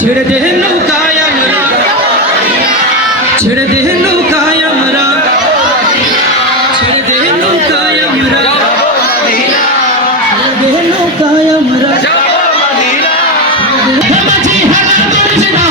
ছেড়ে দে, নৌকায় আমরা। ছেড়ে দে, নৌকায় আমরা। ছেড়ে দে, নৌকায় আমরা ছেড়ে দে নৌকায় হেমাজি হেলা করিস না